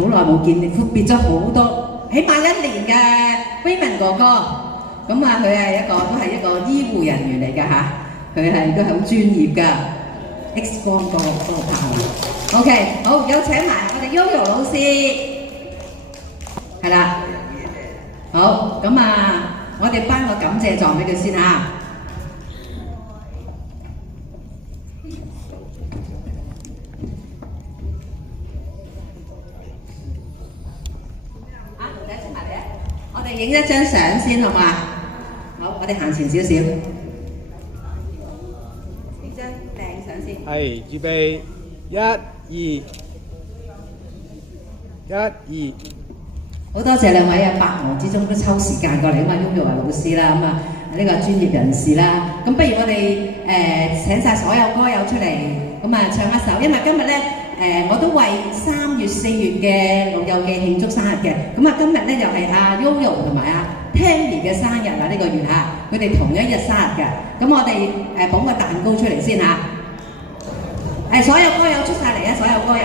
好耐冇見，闊別咗好多，起碼1年嘅 Raymond 哥哥。咁啊，佢係都係一個醫護人員嚟㗎嚇，佢都係好專業㗎。X 光嗰個拍檔。OK， 好，有請埋我哋 Yoyo 老師，係啦。好，咁啊，我哋頒個感謝狀俾佢先嚇。我哋影一張相先好嘛？好，我哋行前少少，影張靚相先。係，預備，1、2，好多謝兩位百忙之中都抽時間過嚟，咁啊，Yoyo係老師啦，咁啊呢個專業人士啦。咁不如我哋請晒所有歌友出嚟，咁啊唱一首，因為今日咧我都為3月4月嘅老友記慶祝生日嘅。咁啊今日咧又係阿 Yoyo 同埋阿 Tammy 嘅生日啊，呢個月嚇，佢哋同一日生日嘅。咁我哋捧個蛋糕出嚟先嚇。所有歌友出晒嚟啊！所有歌友。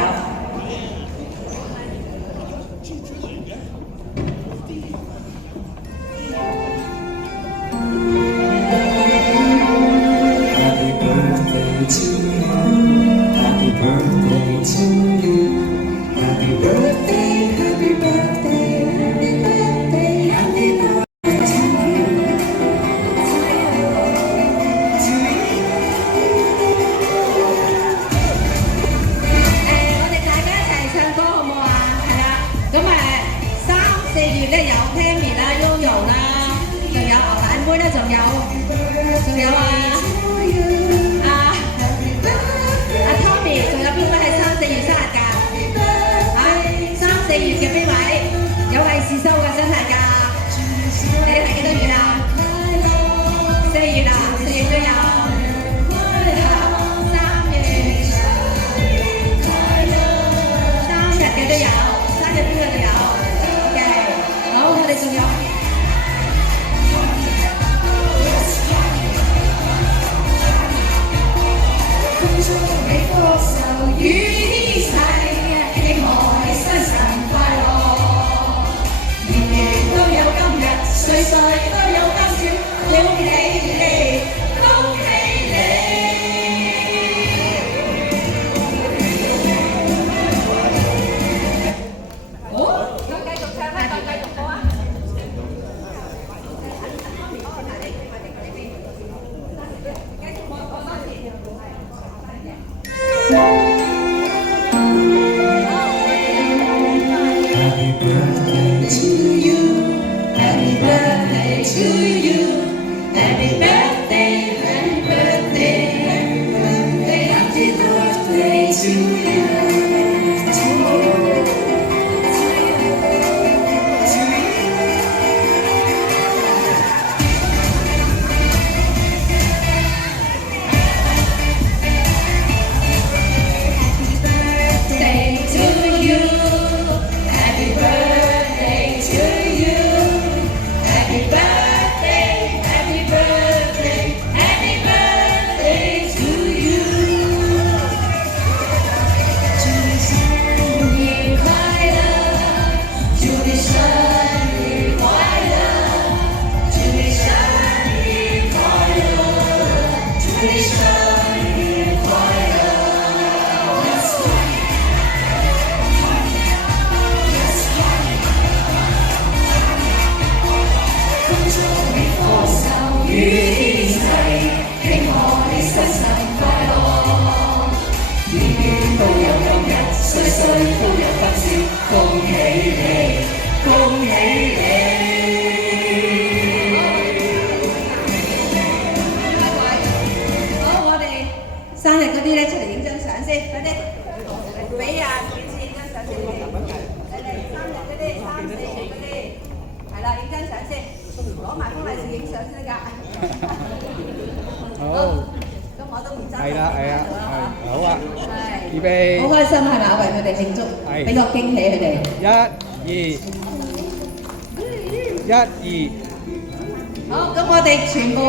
好，咁我哋全部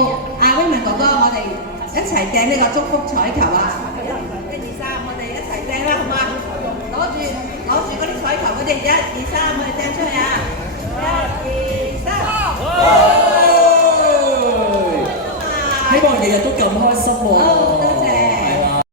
Raymond哥哥，我哋一齊掟呢個祝福彩球啊！1、2、3，我哋一齊掟啦，好嘛？攞住嗰啲彩球嗰啲哋1、2、3，我哋掟出去啊！1、2、3，希望日日都咁開心喎。好，多謝。